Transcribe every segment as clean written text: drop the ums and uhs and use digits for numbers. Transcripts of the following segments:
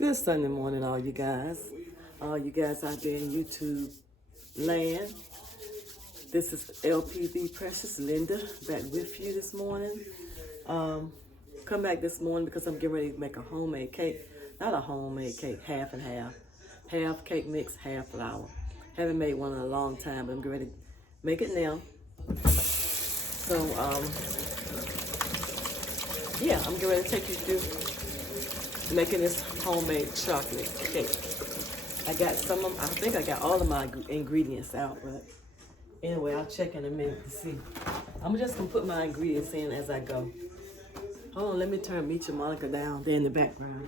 Good Sunday morning, all you guys. All you guys out there in YouTube land. This is LPV Precious Linda back with you this morning. Come back this morning because I'm getting ready to make a homemade cake. Not a homemade cake, half and half. Half cake mix, half flour. Haven't made one in a long time, but I'm getting ready to make it now. So, yeah, I'm getting ready to take you through making this homemade chocolate cake. I think I got all of my ingredients out, but anyway, I'll check in a minute to see. I'm just gonna put my ingredients in as I go. Hold on, let me turn Meet Your Monica down there in the background.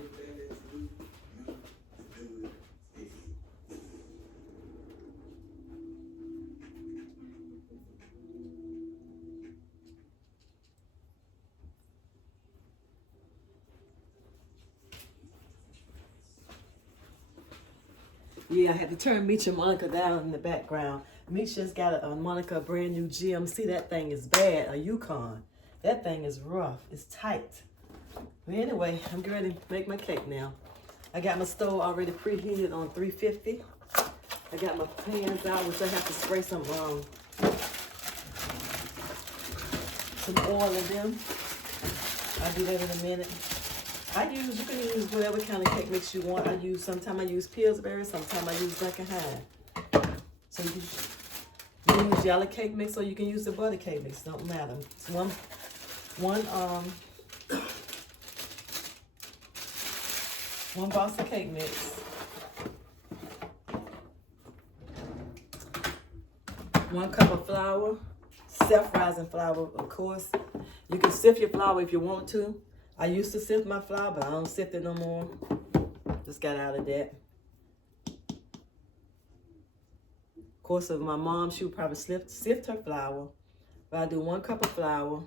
Yeah, I had to turn Meet Your Monica down in the background. Meet just got a Monica brand new GMC. That thing is bad, a Yukon. That thing is rough, it's tight. But anyway, I'm getting ready to make my cake now. I got my stove already preheated on 350. I got my pans out, which I have to spray some oil in them. I'll do that in a minute. You can use whatever kind of cake mix you want. Sometimes I use Pillsbury, sometimes I use Duncan Hines. So you can use yellow cake mix or you can use the butter cake mix, don't matter. It's one box of cake mix. 1 cup of flour, self-rising flour, of course. You can sift your flour if you want to. I used to sift my flour, but I don't sift it no more. Just got out of that. Of course, if my mom, she would probably sift her flour. But I do 1 cup of flour.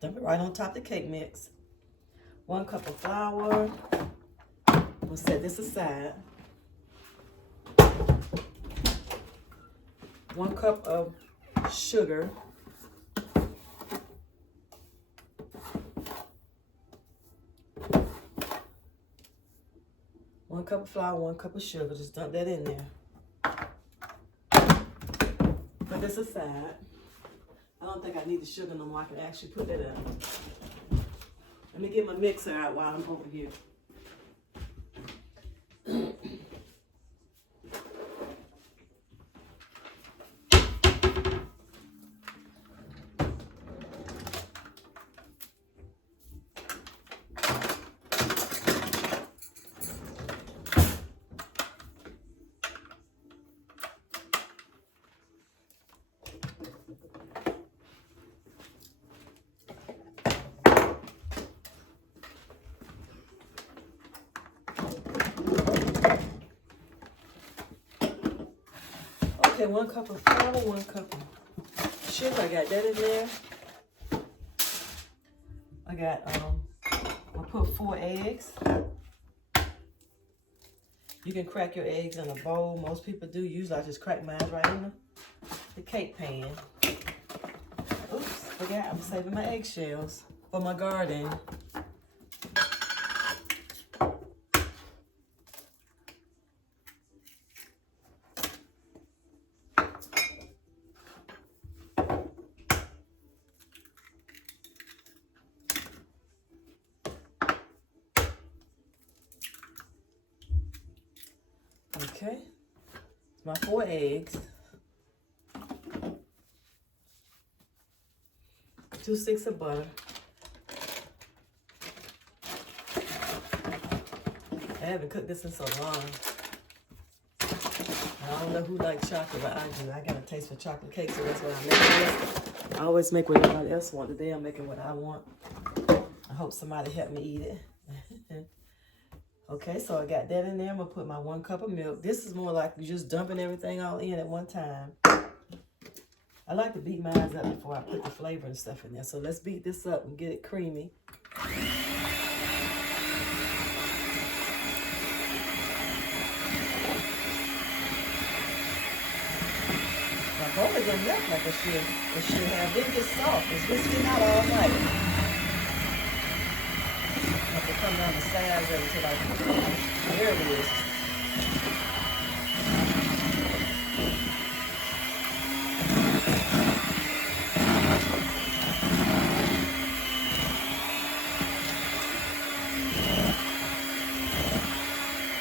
Dump it right on top of the cake mix. 1 cup of flour. I'm gonna set this aside. 1 cup of sugar. 1 cup of flour, 1 cup of sugar. Just dump that in there. Put this aside. I don't think I need the sugar no more. I can actually put that in. Let me get my mixer out while I'm over here. Okay, 1 cup of flour, 1 cup of sugar. I got that in there. I'll put 4 eggs. You can crack your eggs in a bowl. Most people do. Usually I just crack mine right in the cake pan. Oops, forgot I'm saving my eggshells for my garden. Okay, my 4 eggs, 2 sticks of butter. I haven't cooked this in so long. I don't know who likes chocolate, but I do. I got a taste for chocolate cake, so that's what I make. I always make what everybody else wants. Today I'm making what I want. I hope somebody help me eat it. Okay, so I got that in there. I'm going to put my 1 cup of milk. This is more like just dumping everything all in at one time. I like to beat mine up before I put the flavor and stuff in there. So let's beat this up and get it creamy. My bowl doesn't melt like it should have. It gets soft. It's been sitting out all night. sides of it until there it is.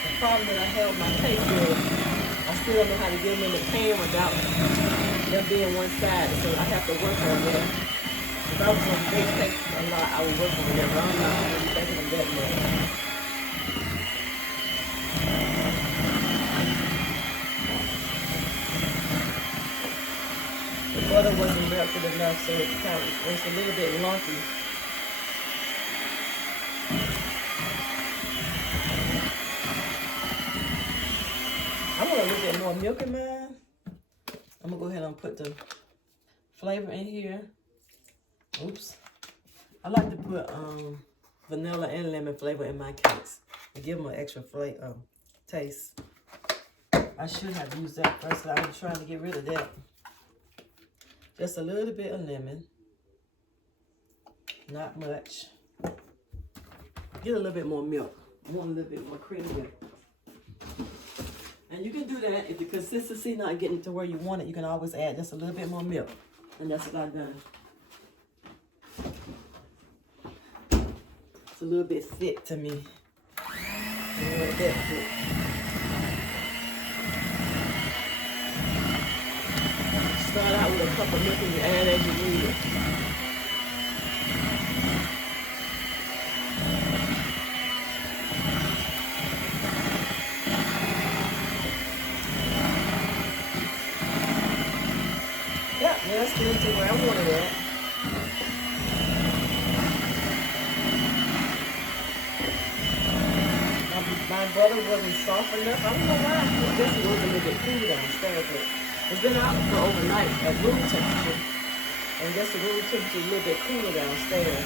The problem that I have with my cake is I still don't know how to get them in the pan without them being one side, so I have to work on that. If I was going to bake cake a lot, I would work on that, but I'm not really baking them that much. The butter wasn't melted enough, so it's a little bit lumpy. I want a little bit more milk in mine. I'm gonna go ahead and put the flavor in here. Oops. I like to put vanilla and lemon flavor in my cakes and give them an extra flavor, taste. I should have used that first, but I was trying to get rid of that. Just a little bit of lemon. Not much. Get a little bit more milk. I want a little bit more cream milk. And you can do that if the consistency not getting to where you want it. You can always add just a little bit more milk. And that's what I've done. It's a little bit thick to me. A little bit thick. Start out with a cup of milk and you add as you need it. Yeah, that's good to where I wanted it. My butter wasn't soft enough. I don't know why. I guess it was a little bit cool downstairs, but it's been out for overnight at room temperature. And I guess the room temperature is a little bit cooler downstairs.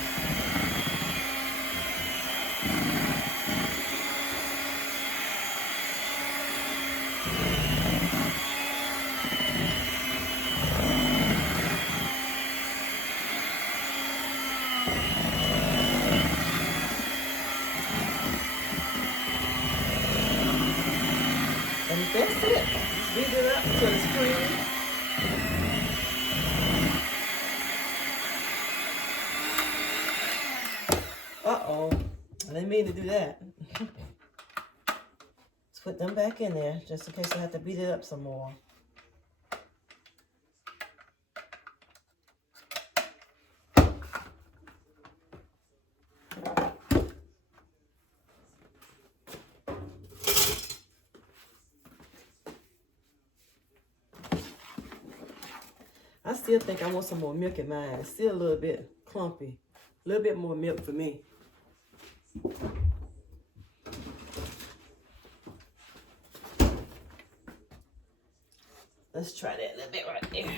And that's it. Just beat it up until it's creamy. Uh-oh. I didn't mean to do that. Let's put them back in there just in case I have to beat it up some more. I still think I want some more milk in mine. It's still a little bit clumpy. A little bit more milk for me. Let's try that a little bit right there.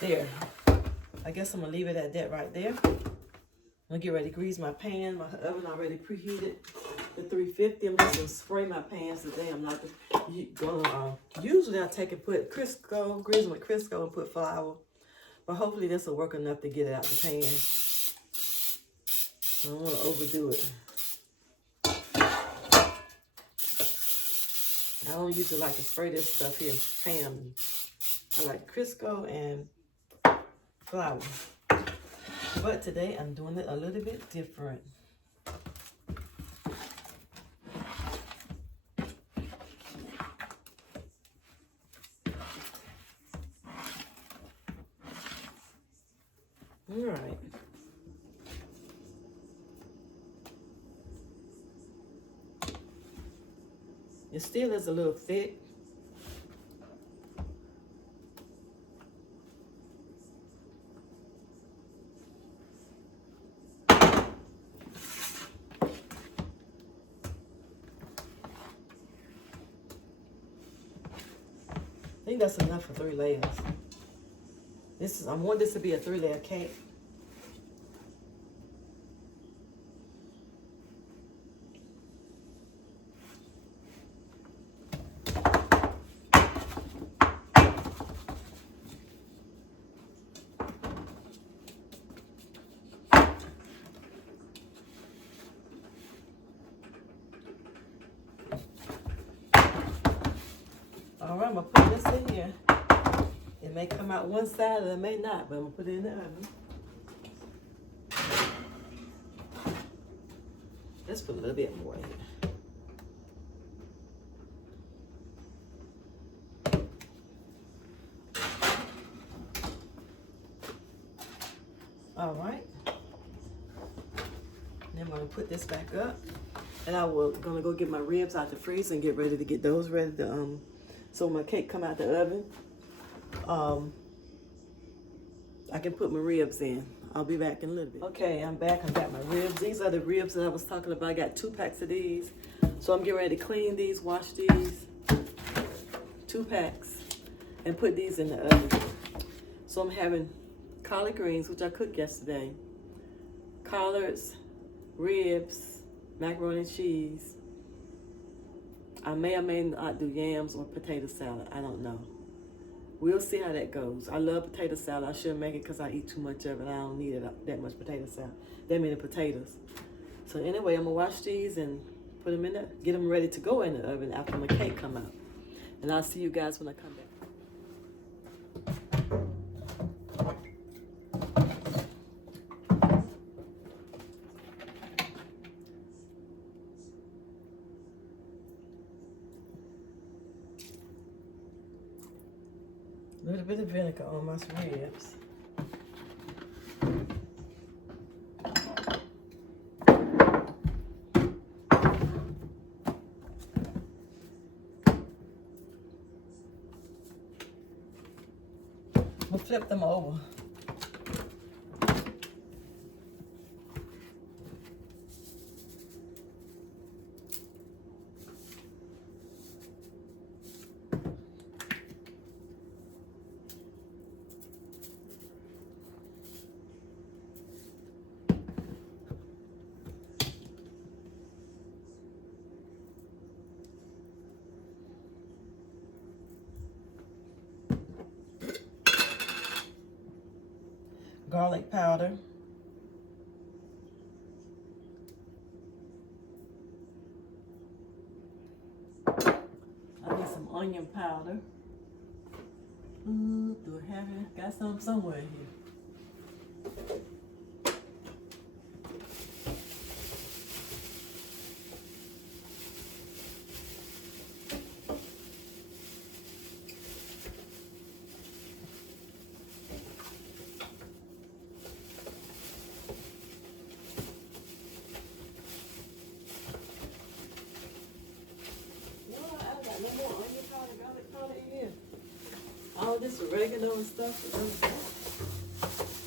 There. I guess I'm going to leave it at that right there. I'm going to get ready to grease my pan. My oven already preheated to 350. I'm just going to spray my pans today. I'm not going to, usually I take and put Crisco, grease them with Crisco and put flour. But hopefully this will work enough to get it out the pan. I don't want to overdo it. I don't usually like to spray this stuff here, pan. I like Crisco and flour. But today I'm doing it a little bit different. All right. It still is a little thick. I think that's enough for 3 layers. I want this to be a 3-layer cake. All right, I'm gonna put this in here. It may come out one side or it may not, but I'm gonna put it in the oven. Let's put a little bit more in here. All right. Then I'm gonna put this back up, and gonna go get my ribs out the freezer and get ready to get those ready to so when my cake come out the oven, I can put my ribs in. I'll be back in a little bit. Okay, I'm back. I got my ribs. These are the ribs that I was talking about. I got 2 packs of these, so I'm getting ready to clean these, wash these, 2 packs, and put these in the oven. So I'm having collard greens, which I cooked yesterday, collards, ribs, macaroni and cheese. I may or may not do yams or potato salad. I don't know. We'll see how that goes. I love potato salad. I shouldn't make it because I eat too much of it. I don't need that much potato salad. That many potatoes. So anyway, I'm gonna wash these and put them in there, get them ready to go in the oven after my cake come out. And I'll see you guys when I come back. A little bit of vinegar on my ribs. We'll flip them over. Garlic powder. I need some onion powder. Do I have it? Got some somewhere here. All this oregano and stuff.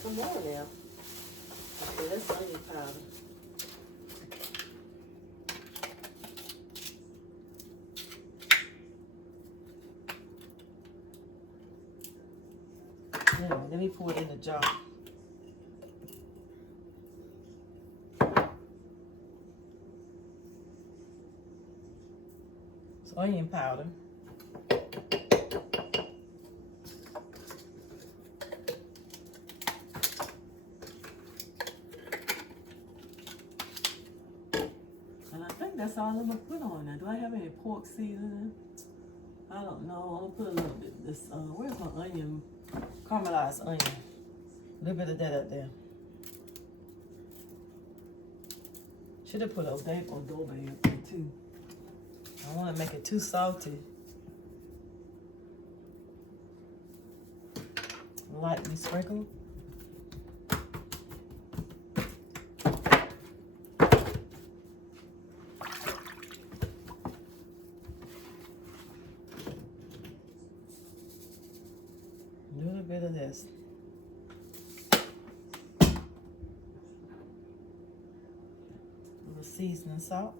Some more now. Okay, that's onion powder. Anyway, let me pour it in the jar. It's onion powder. That's all I'm gonna put on there. Do I have any pork seasoning? I don't know. I'm gonna put a little bit of this. Where's my onion? Caramelized onion. A little bit of that up there. Should have put adobo up there too. I don't want to make it too salty. Lightly sprinkle. bit of this. A little seasoning salt.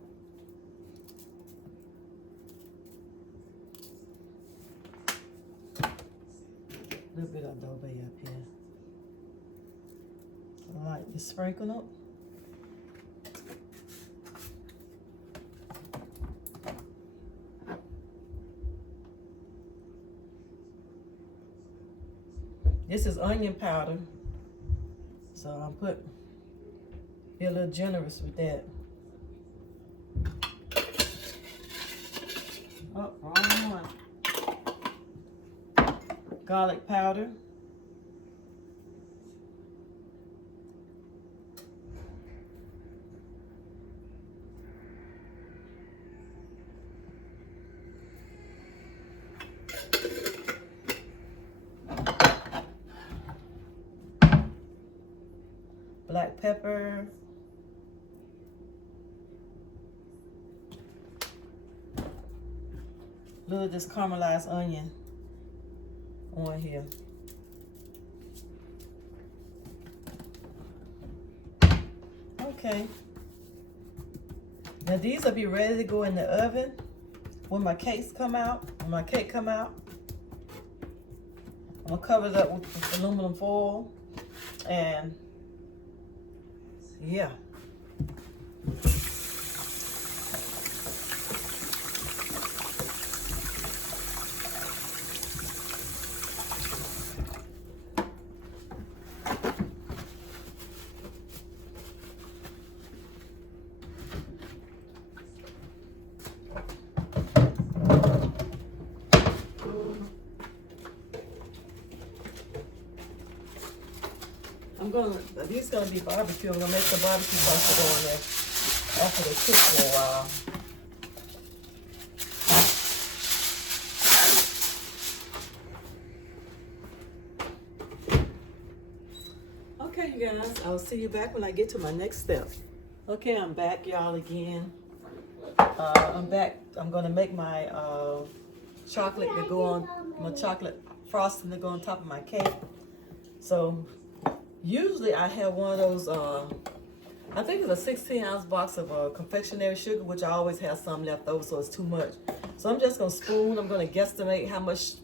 A little bit of adobe up here. I like to sprinkle up. This is onion powder, so I'll be a little generous with that. Oh, wrong one. Garlic powder. Black pepper. A little of this caramelized onion on here. Okay. Now these will be ready to go in the oven when my cakes come out. When my cake come out, I'm gonna cover it up with aluminum foil, and yeah. These gonna be barbecue. I'm gonna make the barbecue sauce to go in there after they cook for a while. Okay, you guys, I'll see you back when I get to my next step. Okay, I'm back, y'all, again. I'm back. I'm gonna make my chocolate to go on, my chocolate frosting to go on top of my cake. So usually I have one of those, I think it's a 16-ounce box of confectionery sugar, which I always have some left over, so it's too much. So I'm just gonna spoon. I'm gonna guesstimate how much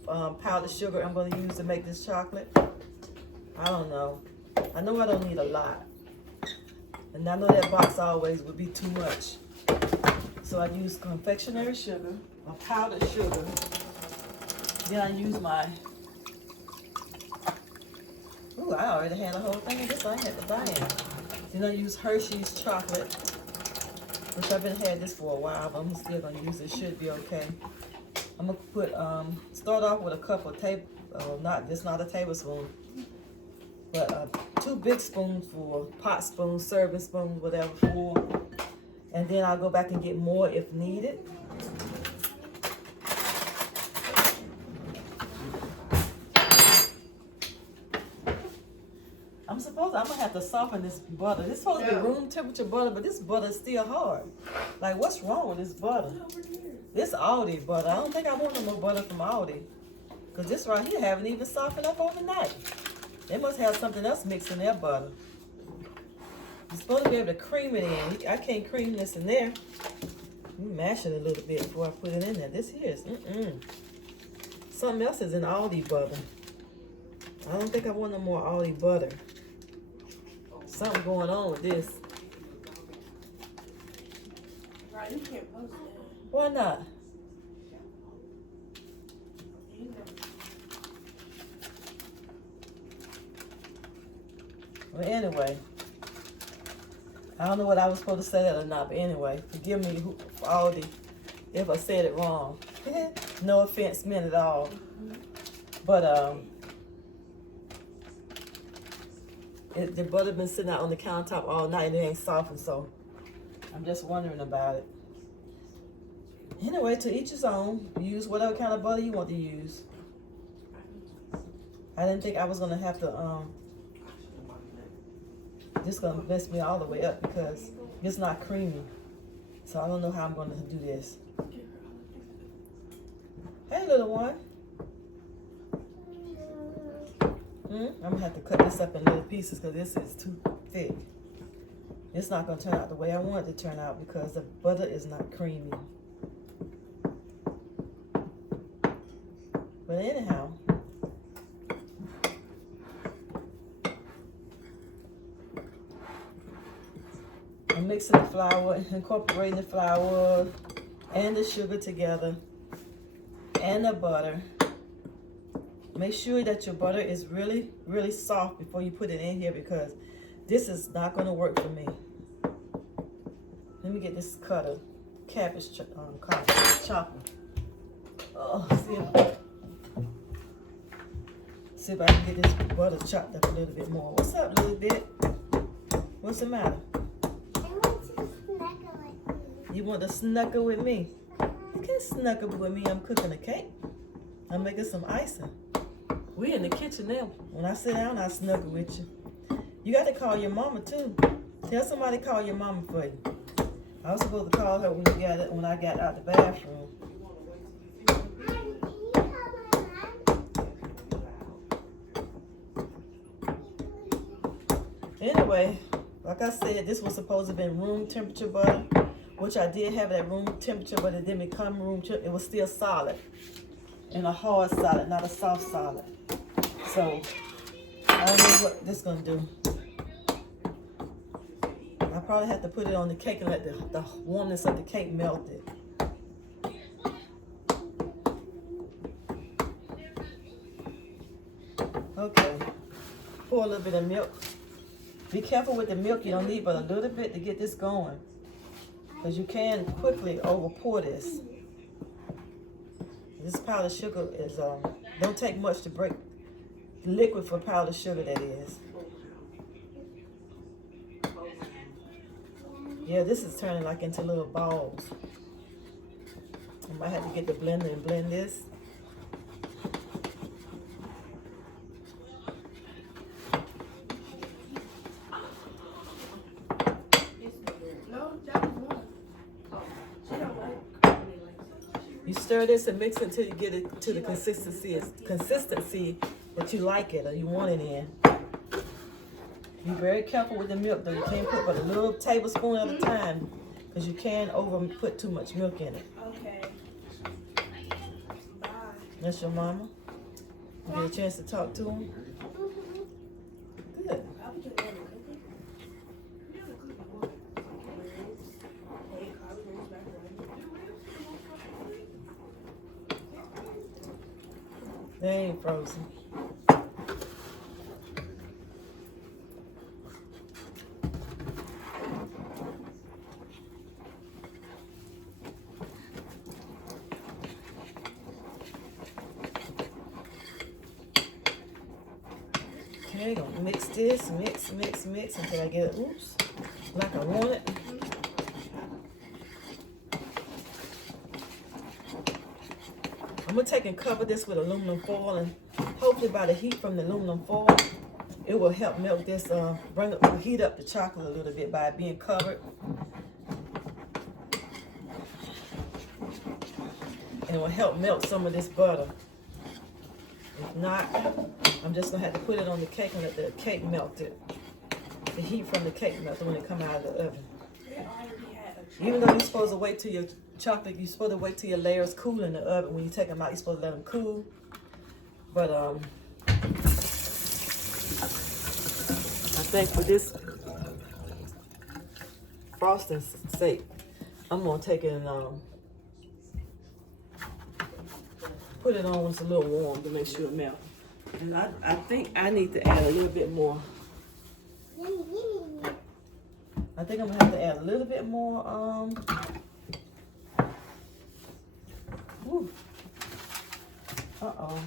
powdered sugar I'm gonna use to make this chocolate. I don't know. I know I don't need a lot. And I know that box always would be too much. So I use confectionery sugar, or powdered sugar. Then I use my, ooh, I already had a whole thing of this, I had to buy it. Then I use Hershey's chocolate, which I've been had this for a while, but I'm still gonna use it. Should be okay. I'm gonna put, start off with a couple of not a tablespoon, but 2 big spoons for pot spoons, serving spoons, whatever for. And then I'll go back and get more if needed. I'm gonna have to soften this butter. This is supposed to be room temperature butter, but this butter is still hard. Like, what's wrong with this butter? This Aldi butter. I don't think I want no more butter from Aldi. Because this right here haven't even softened up overnight. They must have something else mixed in their butter. You're supposed to be able to cream it in. I can't cream this in there. Let me mash it a little bit before I put it in there. This here is, something else is in Aldi butter. I don't think I want no more Aldi butter. Something going on with this. Right, you can't post that. Why not? Well, anyway, I don't know what I was supposed to say that or not, but anyway, forgive me, Aldi, if I said it wrong. No offense meant at all. But the butter been sitting out on the countertop all night and it ain't softened, so I'm just wondering about it. Anyway, to each his own. Use whatever kind of butter you want to use. I didn't think I was gonna have to this gonna mess me all the way up because it's not creamy. So I don't know how I'm gonna do this. Hey, little one. I'm gonna have to cut this up in little pieces because this is too thick. It's not gonna turn out the way I want it to turn out because the butter is not creamy. But anyhow, I'm mixing the flour, incorporating the flour and the sugar together and the butter. Make sure that your butter is really, really soft before you put it in here because this is not going to work for me. Let me get this cutter, cabbage chopper. Oh, see if I can get this butter chopped up a little bit more. What's up, little bit? What's the matter? I want to snuggle with you. You want to snuggle with me? You can't snuggle with me. I'm cooking a cake. I'm making some icing. We in the kitchen now. When I sit down, I snuggle with you. You got to call your mama too. Tell somebody to call your mama for you. I was supposed to call her when I got out the bathroom. Can you call my mom? Anyway, like I said, this was supposed to have been room temperature butter, which I did have at room temperature, but it didn't become room temperature. It was still solid. And a hard solid, not a soft solid. So, I don't know what this is going to do. I probably have to put it on the cake and let the warmness of the cake melt it. Okay, pour a little bit of milk. Be careful with the milk. You don't need but a little bit to get this going, because you can quickly over pour this. This powdered sugar is don't take much to break liquid for powdered sugar, that is. Yeah, this is turning like into little balls. I might have to get the blender and blend this. No, that was one. She don't like me like that. You stir this and mix it until you get it to the consistency that you like it or you want it in. Be very careful with the milk though. You can't put but a little tablespoon at a time because you can put too much milk in it. Okay. Bye. That's your mama. You get a chance to talk to him. Good. I was just having cookie. You have a cookie boy. Hey, collard greens, macaroni. They ain't frozen. Okay, gonna mix this, mix until I get it, oops, like I want it. I'm gonna take and cover this with aluminum foil, and hopefully by the heat from the aluminum foil, it will help melt this, heat up the chocolate a little bit by it being covered. And it will help melt some of this butter. If not, I'm just gonna have to put it on the cake and let the cake melt it. The heat from the cake melted when it come out of the oven. They already had a Even though you're supposed to wait till your chocolate, you're supposed to wait till your layers cool in the oven. When you take them out, you're supposed to let them cool. But I think for this frosting's sake, I'm gonna take it and put it on when it's a little warm to make sure it melts. And I think I need to add a little bit more. I think I'm gonna have to add a little bit more, woo. Uh-oh.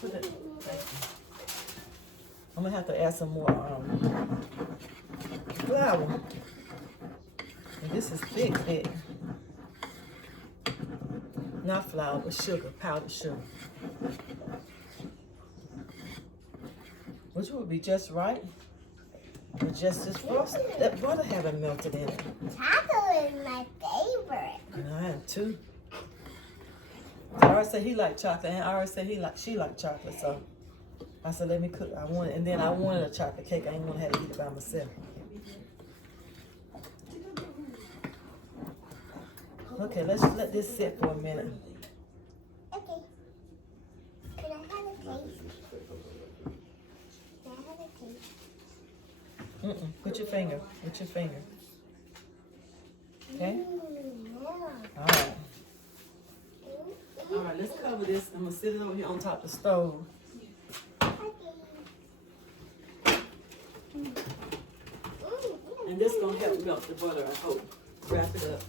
Put it, I'm gonna have to add some more, flour. And this is thick. Not flour, but sugar, powdered sugar. Which would be just right. But just as frosted. That butter haven't melted in it. Chocolate is my favorite. And I am too. It's already said he liked chocolate, and I already said she liked chocolate, so I said let me cook. I wanted a chocolate cake. I didn't want to have to eat it by myself. Okay, let's let this sit for a minute. Okay. Can I have a taste? Can I have a taste? Put your finger. Put your finger. Okay. Yeah. All right. All right. Let's cover this. I'm gonna sit it over here on top of the stove. And this is gonna help melt the butter, I hope. Wrap it up.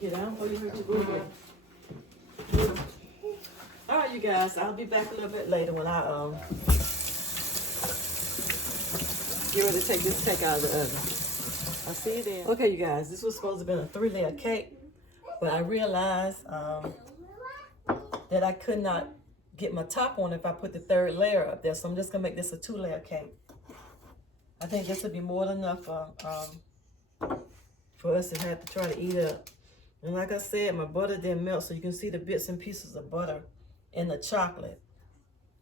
Get down before you hurt your booty. All right, you guys. I'll be back a little bit later when I get ready to take this cake out of the oven. I'll see you then. Okay, you guys. This was supposed to have been a 3-layer cake, but I realized that I could not get my top on if I put the 3rd layer up there. So I'm just gonna make this a 2-layer cake. I think this would be more than enough for us to have to try to eat up. And like I said, my butter didn't melt, so you can see the bits and pieces of butter in the chocolate.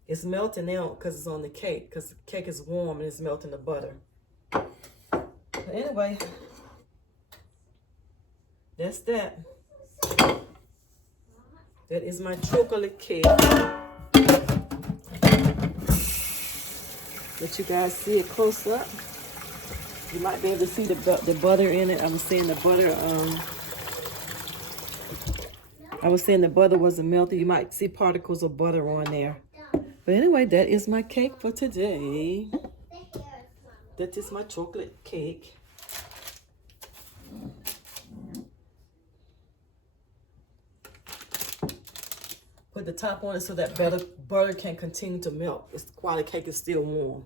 It's melting now because it's on the cake, because the cake is warm and it's melting the butter. But anyway, that's that. That is my chocolate cake. Let you guys see it close up. You might be able to see the butter in it. I was saying the butter wasn't melted. You might see particles of butter on there. But anyway, that is my cake for today. That is my chocolate cake. Put the top on it so that butter can continue to melt while the cake is still warm.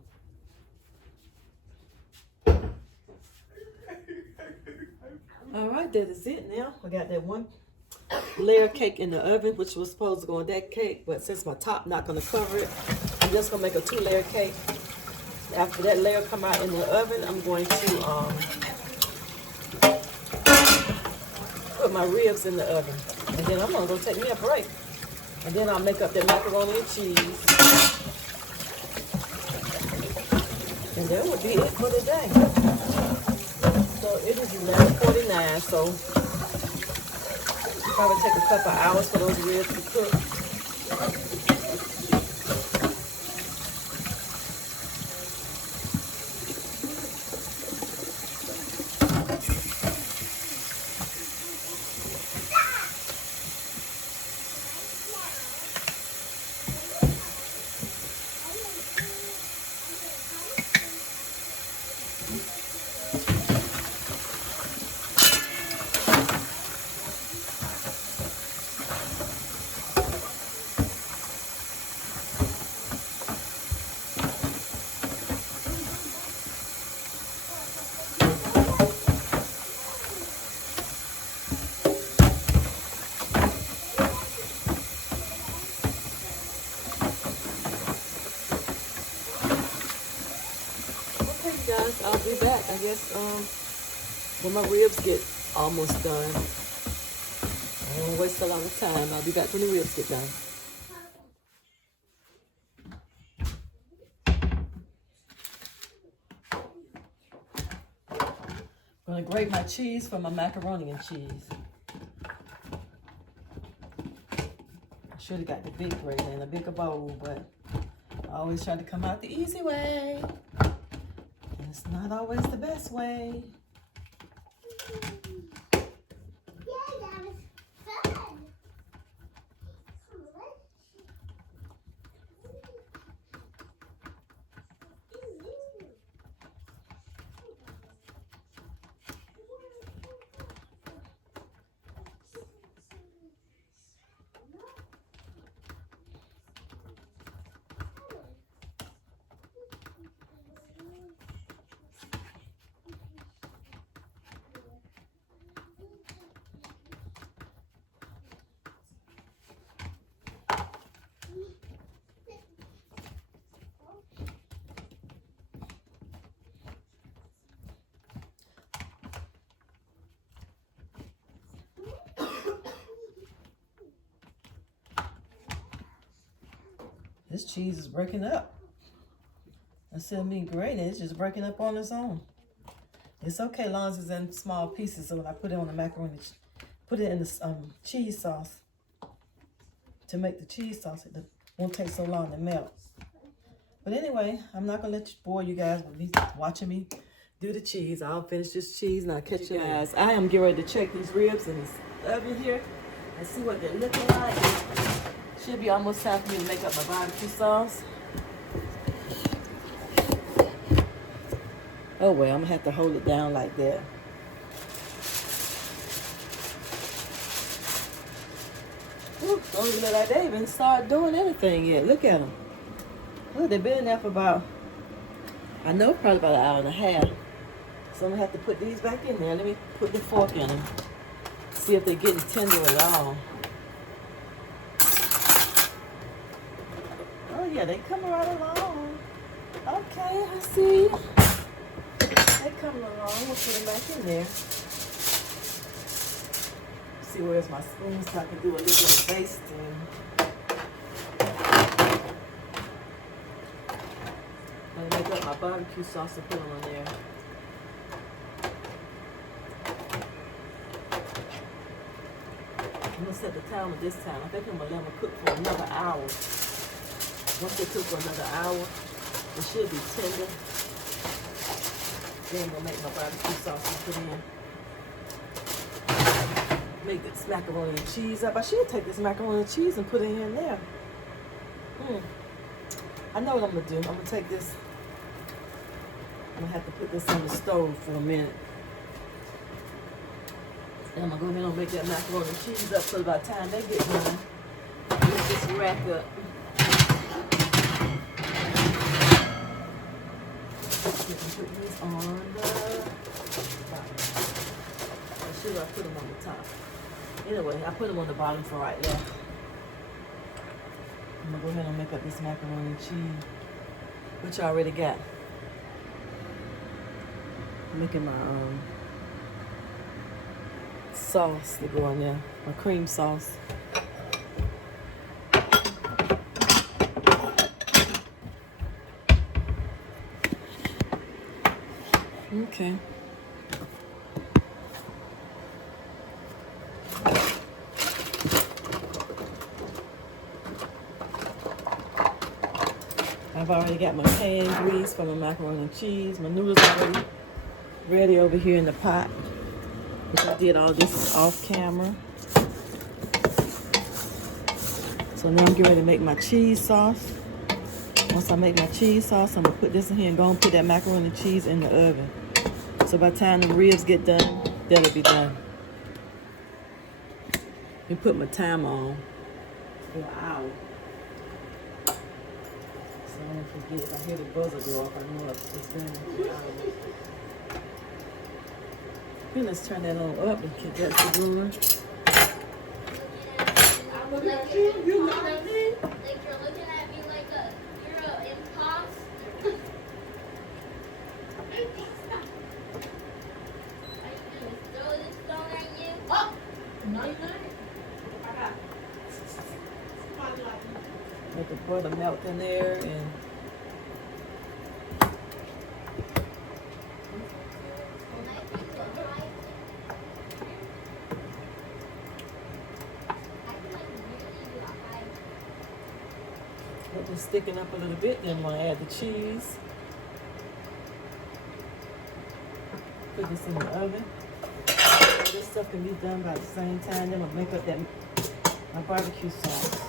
All right, that is it now. I got that 1-layer cake in the oven, which was supposed to go on that cake, but since my top not gonna cover it, I'm just gonna make a 2-layer cake. After that layer come out in the oven, I'm going to put my ribs in the oven, and then I'm gonna go take me a break. And then I'll make up that macaroni and cheese. And that would be it for today. So it is 11:49, so it'll probably take a couple of hours for those ribs to cook. Guys, I'll be back, I guess, when my ribs get almost done. I don't waste a lot of time. I'll be back when the ribs get done. I'm gonna grate my cheese for my macaroni and cheese. I should have got the big grater in a bigger bowl, but I always try to come out the easy way. It's not always the best way. This cheese is breaking up. Instead of me grating it, it's just breaking up on its own. It's okay as long as it's in small pieces. So when I put it on the macaroni, put it in the cheese sauce to make the cheese sauce. It won't take so long to melt. But anyway, I'm not gonna let you bore you guys with me watching me do the cheese. I'll finish this cheese and I'll catch you guys. I am getting ready to check these ribs in this oven here and see what they're looking like. Should be almost time for me to make up my barbecue sauce. Oh well, I'm gonna have to hold it down like that. Ooh, don't even look like they even start doing anything yet. Look at them. Look, they've been in there for about, I know, probably about an hour and a half. So I'm gonna have to put these back in there. Let me put the fork in them. See if they're getting tender at all. Oh yeah, they coming right along. Okay, I see. They coming along. We'll put them back in there. See where's my spoon so I can do a little bit of basting. I'm gonna make up my barbecue sauce and put them on there. I'm gonna set the timer this time. I think I'm gonna let them cook for another hour. Once they cook for another hour, it should be tender. Then I'm gonna make my barbecue sauce and put in. Make this macaroni and cheese up. I should take this macaroni and cheese and put it in there. I know what I'm gonna do. I'm gonna take this. I'm gonna have to put this on the stove for a minute. And I'm gonna go ahead and make that macaroni and cheese up so by the time they get done, let's just rack up. You can put these on the bottom. Or should I put them on the top? Anyway, I put them on the bottom for right now. I'm gonna go ahead and make up this macaroni and cheese, which I already got. I'm making my sauce to go in there, my cream sauce. Okay. I've already got my pan grease for my macaroni and cheese. My noodles already ready over here in the pot. I did all this off camera. So now I'm getting ready to make my cheese sauce. Once I make my cheese sauce, I'm gonna put this in here and go and put that macaroni and cheese in the oven. So by the time the ribs get done, that'll be done. Let me put my timer on for an hour. So I don't forget, if I hear the buzzer go off, I know it's done for an hour. Let's turn that on up and keep that going. I'm looking at you. You looking at me? Like you're looking at me like you're an imposter. Are you gonna throw this stone at you? Oh, no, you're not. I got somebody like you. Let the butter melt in there and let this thicken up a little bit. Then I'm gonna add the cheese. Put this in the oven. All this stuff can be done by the same time. Then I'm gonna make up my barbecue sauce.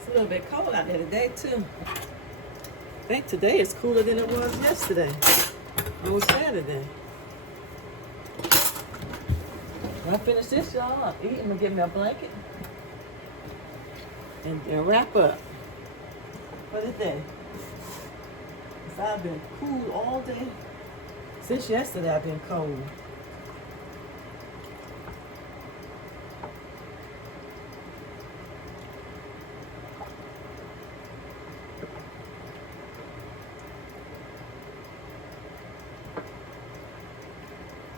A little bit cold out there today too. I think today is cooler than it was yesterday. It was Saturday. When I finish this, y'all, I'll eat. I'm gonna get me a blanket and wrap up. for the day. 'Cause I've been cool all day. Since yesterday, I've been cold.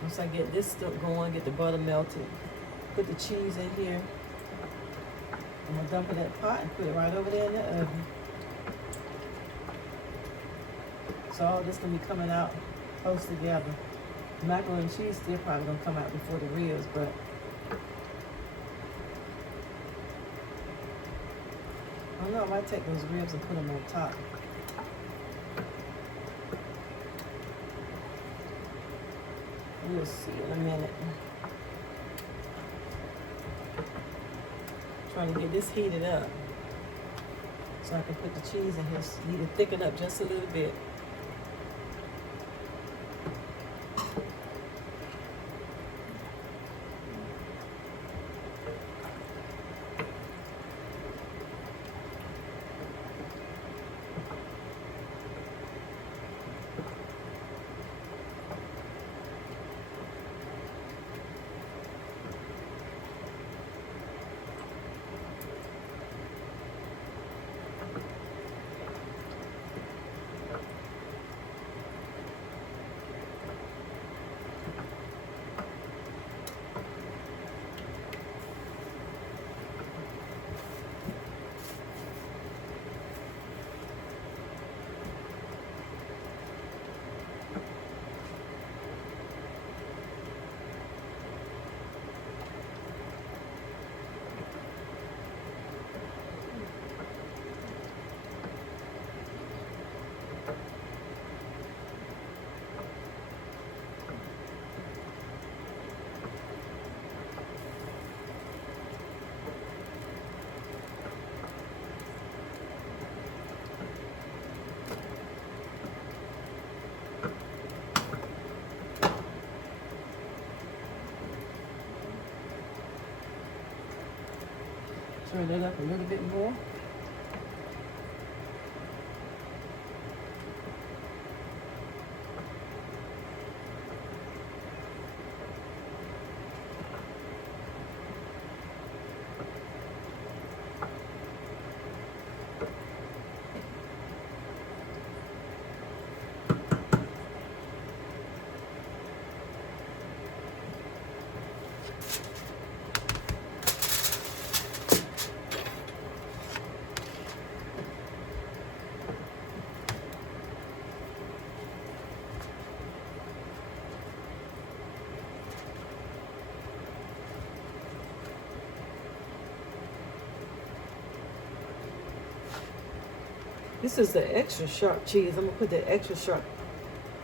Once I get this stuff going, get the butter melted, put the cheese in here. I'm gonna dump it in that pot and put it right over there in the oven. So all this gonna be coming out close together. The macaroni and cheese still probably gonna come out before the ribs, but I don't know, I might take those ribs and put them on top. We'll see in a minute. Trying to get this heated up so I can put the cheese in here. Need to thicken up just a little bit. Turn it up a little bit more. This is the extra sharp cheese. I'm gonna put the extra sharp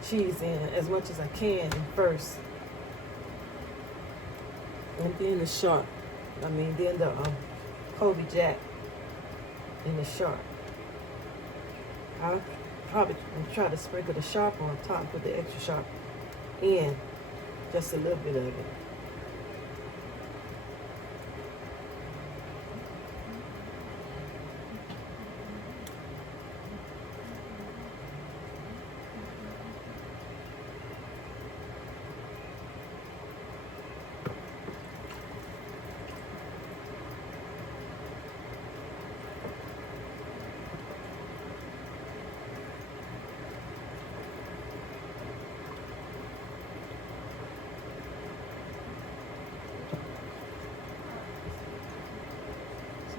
cheese in as much as I can first. And then the sharp. Then the Colby Jack and the sharp. I'll probably try to sprinkle the sharp on top, put the extra sharp in. Just a little bit of it.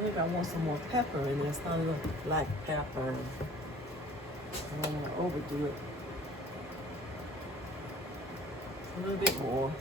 Maybe I want some more pepper in there. It's not a little black pepper. I don't want to overdo it. A little bit more.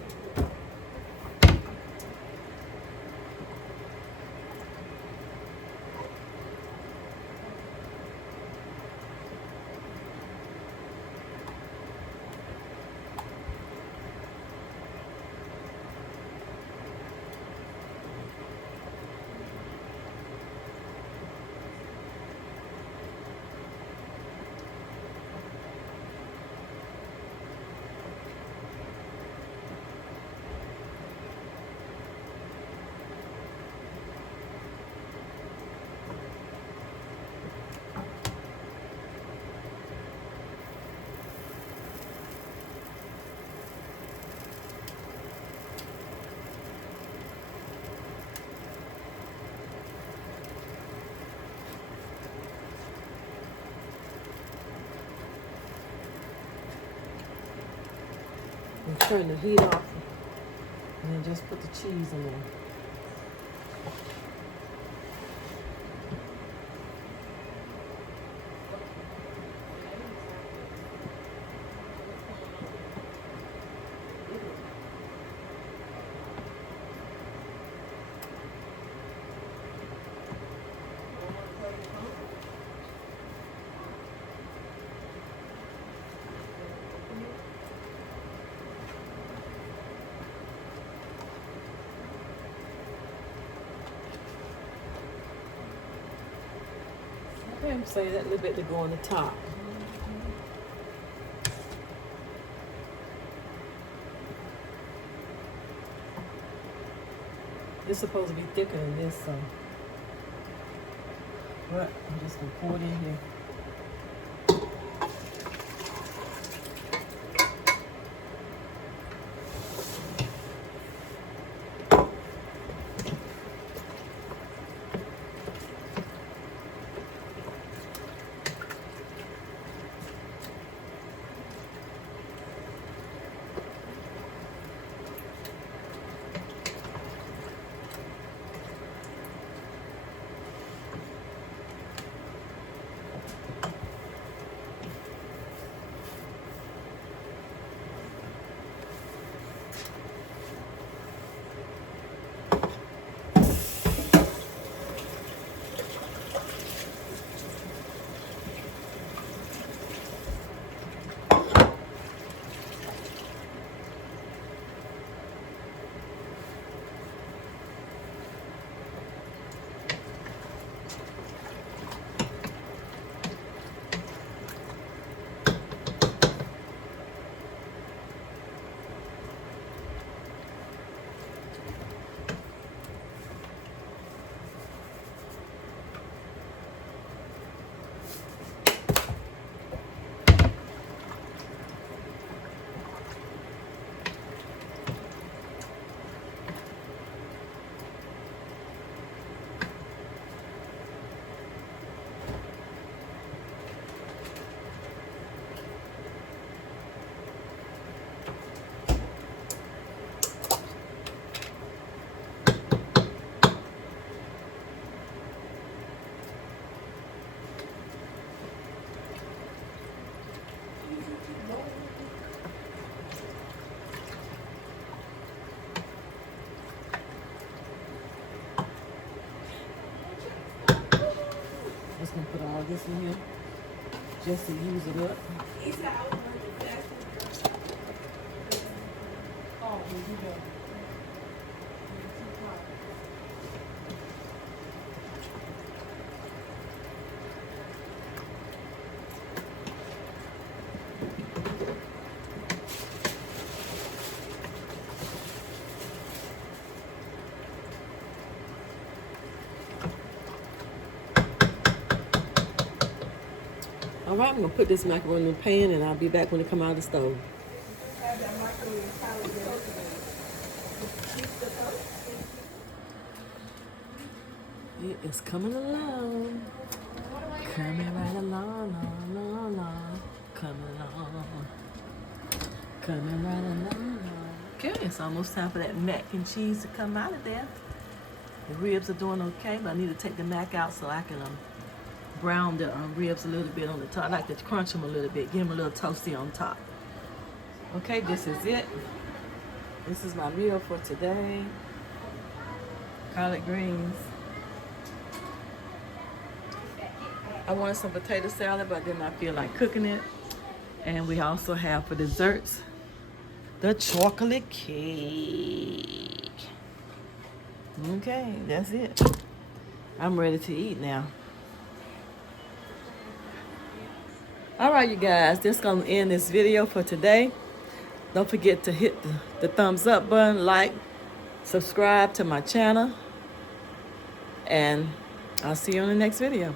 And turn the heat off. And then just put the cheese in there. I'm saying that little bit to go on the top. It's supposed to be thicker than this, so. But I'm just gonna pour it in here. Just gonna put all this in here just to use it up. Oh, here you go. All right, I'm gonna put this macaroni in the pan and I'll be back when it come out of the stove. It is coming along. Coming right along, coming along. Coming right along. Okay, it's almost time for that mac and cheese to come out of there. The ribs are doing okay, but I need to take the mac out so I can brown the ribs a little bit on the top. I like to crunch them a little bit, give them a little toasty on top. Okay, this is it. This is my meal for today. Collard greens. I wanted some potato salad, but I did not feel like cooking it. And we also have for desserts, the chocolate cake. Okay, that's it. I'm ready to eat now. All right, you guys, that's gonna end this video for today. Don't forget to hit the thumbs up button, like, subscribe to my channel, and I'll see you on the next video.